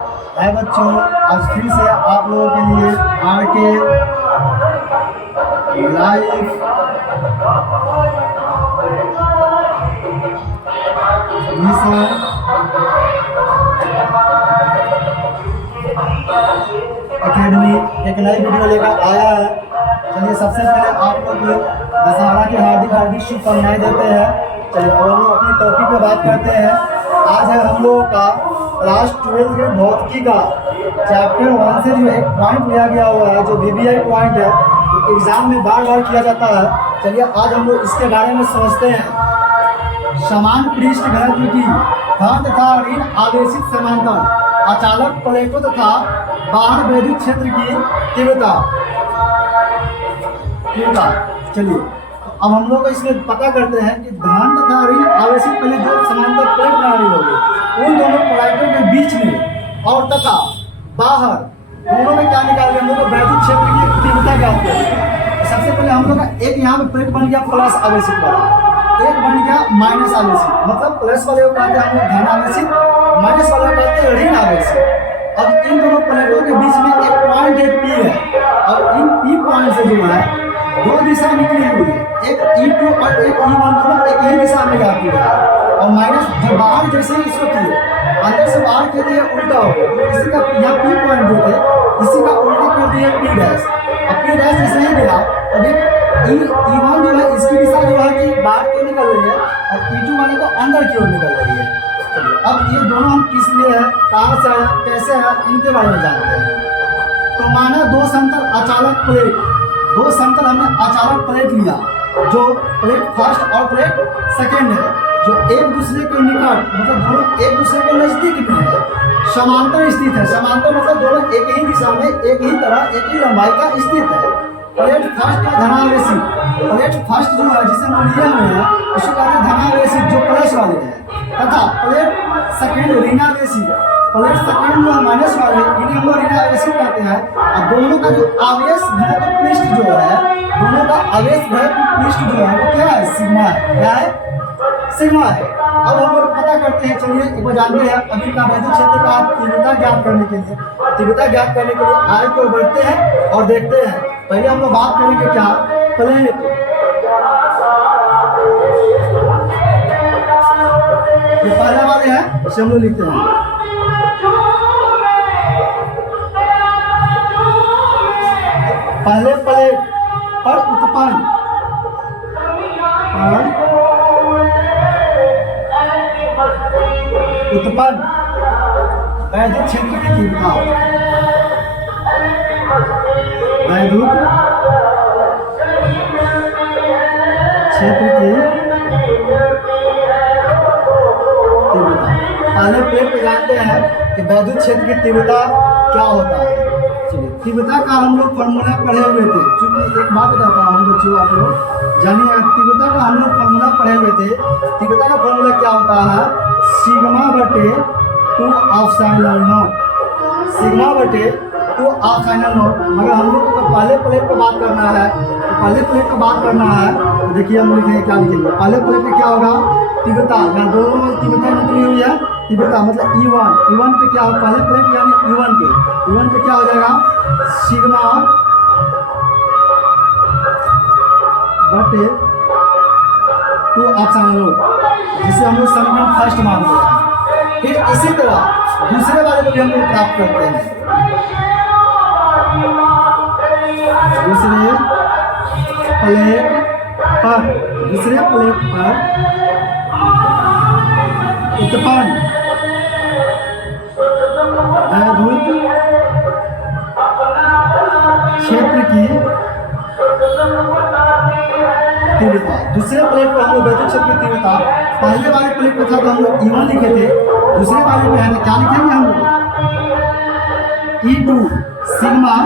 है बच्चों, आज फिर से आप लोगों के लिए आरके लाइफ मिशन एकेडमी एक नई वीडियो लेकर आया है। चलिए सबसे पहले आप लोग दशहरा की हार्दिक हार्दिक शुभकामनाएं देते हैं। चलिए अब हम लोग अपने टॉपिक पे बात करते हैं। आज है हम लोगों का क्लास 12 के भौतिकी का चैप्टर 1 से जो एक पॉइंट लिया गया हुआ है, जो VBI पॉइंट है, तो एग्जाम में बार बार किया जाता है। चलिए आज हम लोग इसके बारे में समझते हैं। समान पृष्ठ घनत्व की धन तथा ऋण आवेशित समांतर अचालक प्लेटों तथा बाहर वैद्युत क्षेत्र की तीव्रता। चलिए अब हम लोग इसमें पता करते हैं कि धन तथा ऋण आवेशित पहले जो समांतर प्लेट प्रणाली होगी, उन दोनों प्लेटों के बीच में और तथा बाहर दोनों में क्या निकालेंगे, हम लोग वैद्युत क्षेत्र की तीव्रता ज्ञात करेंगे। सबसे पहले हम लोग का एक यहाँ पे प्लेट बन गया प्लस आवेशित वाला, एक बन गया माइनस आवेशित। मतलब प्लस वाले को कहते हैं हम लोग धन आवेशित, माइनस वाले को कहते हैं ऋण आवेशित। अब इन दोनों प्लेटों के बीच में एक पॉइंट है P है, और इन P पॉइंट से जो है दो दिशा निकली हुई है, एक E2 और एक E1, दोनों एक ही दिशा में जाती है। और माइनस जो बाहर जैसे ही इसको किए, अंदर से बाहर के लिए उल्टा हो गया, तो इसी का यहाँ P पॉइंट जो थे इसी का उल्टा कर दिया P डैश। अब P डैश जैसे ही गया, अब एक E1 जो है इसकी दिशा जो है कि बाहर की निकल रही है, और E2 वाले को अंदर की ओर निकल रही है। अब ये दोनों हम किस लिए है, कहाँ से आया, कैसे है, इनके बारे में जानते हैं। तो माना दो समतल अचालक प्लेट, दो समतल हमने अचालक प्लेट लिया, जो प्लेट फर्स्ट और प्लेट सेकेंड है, जो एक दूसरे के निकट, मतलब दोनों एक दूसरे के नजदीक में है, समांतर स्थित है। समांतर मतलब दोनों एक ही दिशा में, एक ही तरह, एक ही लंबाई का स्थित है। प्लेट फर्स्ट का धनावेशी, प्लेट फर्स्ट जो है जिसे हम लिए हुए हैं उसको कहते हैं धनावेशी, जो प्लस वाले हैं, तथा प्लेट सेकेंड ऋणावेशी, प्लेट सेकेंड जो है माइनस वाले, इन्हें हम लोग ऋणावेशी कहते हैं। और दोनों का जो आवेश घनत्व पृष्ठ जो है, दोनों का आवेश घनत्व पृष्ठ जो है वो क्या है, सिग्मा है। क्या है, सिग्मा है। अब हम लोग पता करते हैं, चलिए एक बार जानते हैं अभी का वैद्युत क्षेत्र का तीव्रता ज्ञात करने के लिए, तीव्रता ज्ञात करने के लिए आगे की ओर बढ़ते हैं और देखते हैं। पहले हम लोग बात करेंगे क्या, प्लेट। ये पहले वाले हैं, इसे हम लोग लिखते हैं। पहले प्लेट पर उत्पन्न वैद्युत क्षेत्र की तीव्रता, वैद्युत क्षेत्र की तीव्रता। पहले प्लेट पे जानते हैं कि वैद्युत क्षेत्र की तीव्रता क्या होता है। चलिए तीव्रता का हम लोग फॉर्मूला पढ़े हुए थे, क्योंकि एक बात बताता हूँ बच्चों, आप लोग जानिए तीव्रता का हम लोग फॉर्मूला पढ़े हुए थे। तीव्रता का फॉर्मूला क्या होता है, सिग्मा बटे 2 एप्सिलॉन नॉट, सिग्मा बटे 2 एप्सिलॉन नॉट। मगर हम लोग को पहले प्लेट पर बात करना है, तो पहले प्लेट पर बात करना है, तो देखिए हम लिखेंगे, क्या लिखेंगे, पहले प्लेट पे क्या होगा, तीव्रता, यहाँ दोनों में तीव्रता निकली हुई है, तीव्रता मतलब E1 पे क्या होगा, पहले प्लेट यानी E1 पे क्या हो जाएगा, सिग्मा बटे 2 एप्सिलॉन नॉट, जिसे हम लोग समीकरण फर्स्ट मानते हैं। फिर इसी तरह दूसरे वाले को भी हम लोग प्राप्त करते हैं। दूसरे प्लेट पर उत्पन्न वैद्युत क्षेत्र की तीव्रता। दूसरे प्लेट पर हम लोग वैद्युत क्षेत्र की तीव्रता, पहले वाले प्लेट पर था तो हम लोग E1 लिखे थे, दूसरे वाले पे है ना क्या लिखेंगे हम लोग, E2 सिग्मा,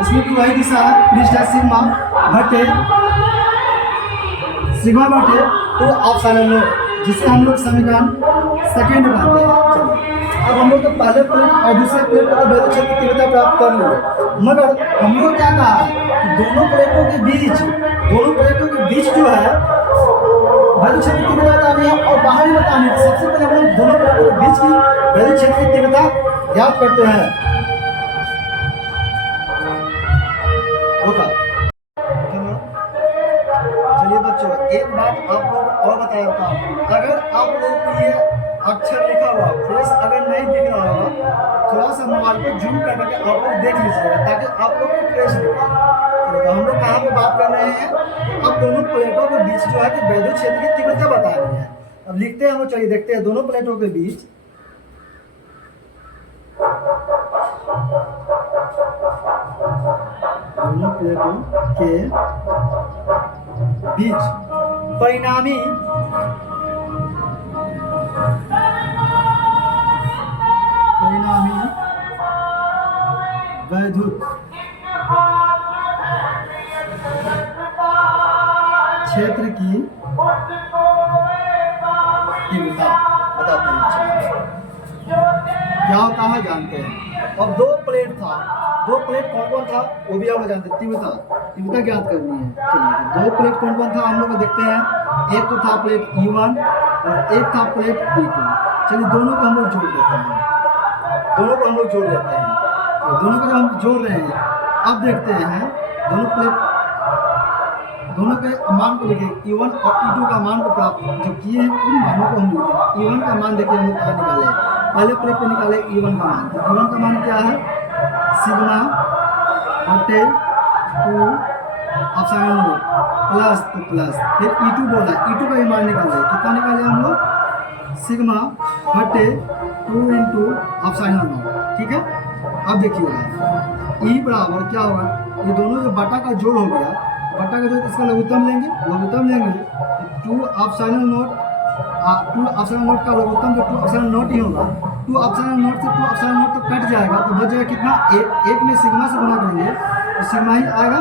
इसमें भी वही दिशा है, पृष्ठ है, सिग्मा बटे 2 एप्सिलॉन नॉट, जिसे हम लोग समीकरण सेकेंड मानते हैं। चलिए अब हम लोग तो पहले प्लेट और दूसरे प्लेट पर वैद्युत क्षेत्र की तीव्रता प्राप्त कर लिए, मगर हम लोग क्या कहा कि दोनों प्लेटों के बीच जो है वैद्युत क्षेत्र की तीव्रता बतानी है और बाहर ही बतानी है। सबसे पहले हम लोग दोनों प्लेटों के बीच की वैद्युत क्षेत्र की तीव्रता ज्ञात करते हैं। चलिए बच्चों, एक बात आप लोग और बता देता हूँ, अगर आप लोगों को ये अक्षर लिखा हुआ फ्रेश अगर नहीं दिख रहा होगा, थोड़ा सा मोबाइल पर जूम करके आप लोग देख लीजिएगा ताकि आप लोग को फ्रेश दिखे। तो हम लोग कहाँ पे बात कर रहे हैं, अब दोनों प्लेटों के बीच जो है कि वैद्युत क्षेत्र की तीव्रता बतानी है। अब लिखते हैं हम लोग, चलिए देखते हैं दोनों प्लेटों के बीच परिणामी वैद्युत क्षेत्र की तीव्रता बताते हैं। क्या होता है जानते हैं। अब दो प्लेट था, दो प्लेट कौन कौन था वो भी हम जानते हैं। तीव्रता ज्ञात करनी है। चलिए दो प्लेट कौन कौन था हम लोग देखते हैं। एक तो था प्लेट E1 और एक था प्लेट E2। चलिए दोनों को हम लोग जोड़ देते हैं। तो दोनों को जब हम जोड़ रहे हैं, अब देखते हैं दोनों के मान को लिखे। E1 और E2 का मान को प्राप्त जो किए हैं उन मानों को हम लिखे। E1 का मान देखिए हम लोग क्या निकाले, पहले प्लेट पे निकाले E1 का मान। E1 का मान क्या है, सिग्मा बटे 2 एप्सिलॉन नॉट प्लस तो प्लस, फिर E2 बोला, E2 का ही मान निकाले। कितना निकाले हम लोग, सिग्मा बटे 2 इंटू एप्सिलॉन नॉट। ठीक है, अब देखिएगा E बराबर क्या होगा, ये दोनों जो बटा का जोड़ हो गया, बटा का जोड़ इसका लघुत्तम लेंगे 2 एप्सिलॉन नॉट, 2 एप्सिलॉन नॉट का लघुत्तम जो 2 एप्सिलॉन नॉट ही होगा। 2 एप्सिलॉन नॉट से 2 एप्सिलॉन नॉट तो कट जाएगा, तो बच जाएगा कितना, एक में सिग्मा से गुना करेंगे तो सिग्मा ही आएगा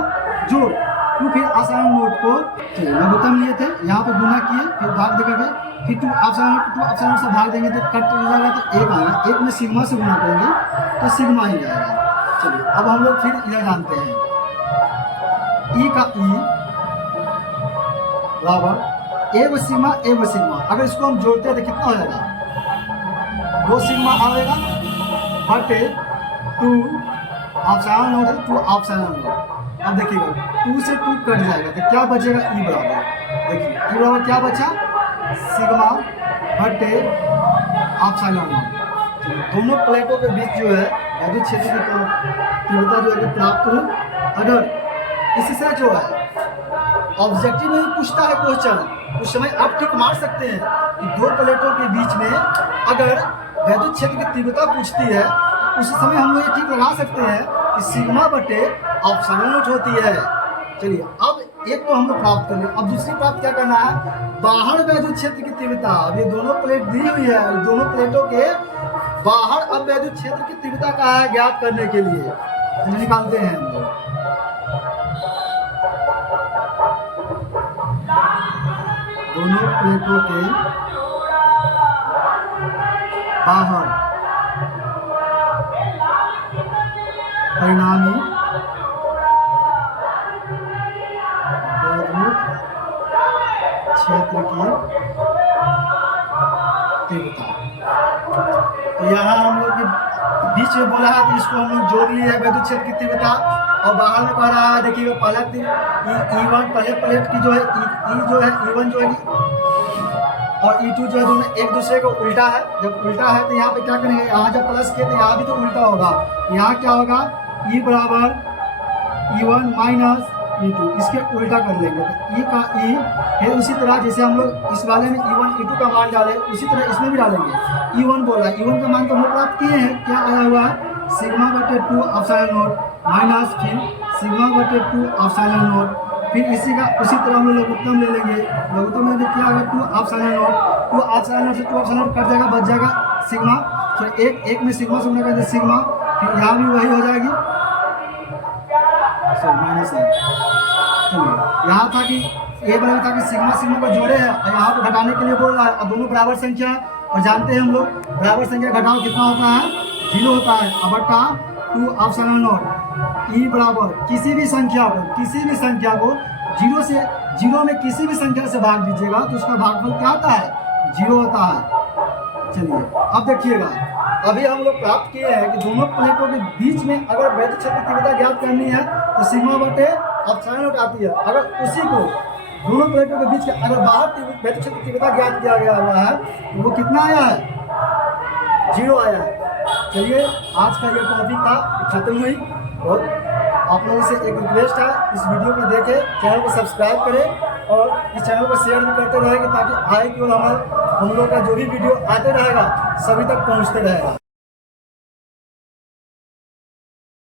जोड़ 2, फिर एप्सिलॉन नॉट को चलिए लघुत्तम लिए थे, यहाँ पे गुना किए, फिर भाग दे करके फिर 2 एप्सिलॉन से भाग देंगे तो कट जाएगा, तो 1 आएगा। 1 में सिग्मा से गुना करेंगे तो सिग्मा ही आएगा। चलिए अब हम लोग फिर इधर जानते हैं, E का E बराबर ए व सिग्मा अगर इसको हम जोड़ते हैं तो कितना हो जाएगा, 2 सिग्मा आएगा बटे 2 एप्सिलॉन नॉट 2 एप्सिलॉन नॉट। अब देखिएगा 2 से 2 कट जाएगा तो क्या बचेगा, E बराबर, देखिए E बराबर क्या बचा, सिग्मा बटे एप्सिलॉन नॉट। दोनों प्लेटों के बीच जो है वैद्युत क्षेत्र की तीव्रता जो है प्राप्त हो। अगर इससे जो है ऑब्जेक्टिव में भी पूछता है क्वेश्चन, उस समय आप टिक मार सकते हैं कि दो प्लेटों के बीच में अगर वैद्युत क्षेत्र की तीव्रता पूछती है उस समय हम लोग ये टिक लगा सकते हैं कि सिग्मा बटे एप्सिलॉन नॉट होती है। चलिए अब एक तो हम लोग प्राप्त कर लिया, अब दूसरी प्राप्त क्या करना है, बाहर वैद्युत क्षेत्र की तीव्रता। अब ये दोनों प्लेट दी हुई है, दोनों प्लेटों के बाहर अब वैद्युत क्षेत्र की तीव्रता का है ज्ञात करने के लिए निकालते हैं हम लोग। दोनों प्लेटों के बाहर परिणामी वैद्युत क्षेत्र की तीव्रता। तो यहाँ हम लोग के बीच में बोला है तो इसको हम लोग जोड़ लिए है वैद्युत क्षेत्र की तीव्रता, और बाहर में कह रहा है देखिएगा पहला E1 पहले प्लेट की जो है E जो है E1 जो है और E2 जो है दोनों एक दूसरे को उल्टा है। जब उल्टा है तो यहाँ पे क्या करेंगे, यहाँ जब प्लस किए तो यहाँ भी तो उल्टा होगा। यहाँ क्या होगा, E बराबर E1 माइनस E2, इसके उल्टा कर लेंगे तो E का E। फिर उसी तरह जैसे हम लोग इस वाले में E1 E2 का मान डाले उसी तरह इसमें भी डालेंगे। E1 बोला, E1 का मान तो हम लोग प्राप्त किए हैं, क्या आया हुआ है, सिग्मा बटे 2 एप्सिलॉन नॉट माइनस फिर सिग्मा बटे 2 एप्सिलॉन नॉट। फिर इसी का उसी तरह हम लोग लघुत्तम ले लेंगे, लघुत्तम में क्या होगा 2 एप्सिलॉन नॉट, 2 एप्सिलॉन नॉट से 2 एप्सिलॉन नॉट कट जाएगा, बच जाएगा सिग्मा। तो एक में सिग्मा से गुणा करते सिग्मा, फिर यहाँ भी वही हो जाएगी माइनस है। चलिए यहाँ था कि ए बराबर था कि सिग्मा को जोड़े हैं और यहाँ पे घटाने के लिए बोल रहा है। अब दोनों बराबर संख्या है और जानते हैं हम लोग बराबर संख्या घटाओ कितना होता है, 0 होता है। अब बटा 2 एप्सिलॉन नॉट E बराबर किसी भी संख्या को जीरो में किसी भी संख्या से भाग दीजिएगा तो उसका भागफल क्या होता है? 0 होता है। चलिए अब देखिएगा, अभी हम लोग प्राप्त किए हैं कि दोनों प्लेटों के बीच में अगर वैध क्षेत्र की तीव्रता ज्ञात करनी है तो सिग्मा बटे एप्सिलॉन नॉट आती है। अगर उसी को दोनों प्लेटों के बीच के अगर बाहर वैध क्षेत्र की तीव्रता ज्ञात किया गया हुआ है तो वो कितना आया है? 0 आया है। चलिए आज का ये टॉपिक था खत्म हुई, और आप लोगों से एक रिक्वेस्ट है, इस वीडियो को देखें, चैनल को सब्सक्राइब करें और इस चैनल को शेयर भी करते रहेंगे ताकि आगे केवल हम लोग का जो भी वीडियो आते रहेगा सभी तक पहुंचते रहेगा।